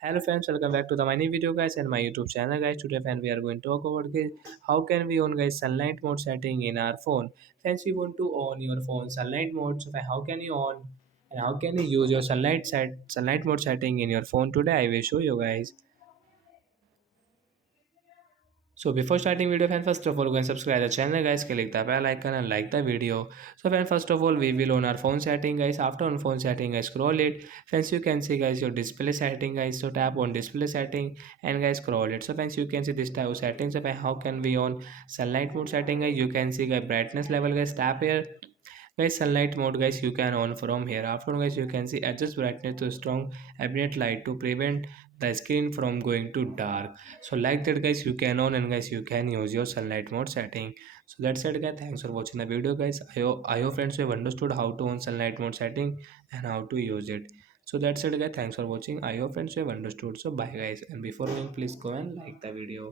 Hello friends, welcome back to the my new video guys and my YouTube channel guys. Today friend we are going to talk about guys how can we on guys sunlight mode setting in our phone. Friends, we want to on your phone sunlight mode. So how can you on and how can you use your sunlight mode setting in your phone? Today I will show you guys. So before starting video friend, first of all go and subscribe the channel guys, click the bell icon and like the video. So friend, first of all we will on our phone setting guys. After on phone setting guys, scroll it. Friends, you can see guys your display setting guys. So tap on display setting and guys scroll it. So friends, you can see this type of settings. So how can we on sunlight mode setting guys? You can see guys brightness level guys, tap here. Guys, sunlight mode guys you can on from here. After guys you can see adjust brightness to strong ambient light to prevent the screen from going to dark. So like that guys you can on and guys you can use your sunlight mode setting. So that's it guys, thanks for watching the video guys. I hope friends you have understood how to on sunlight mode setting and how to use it. So that's it guys, thanks for watching. I hope friends you have understood. So bye guys, and before going please go and like the video.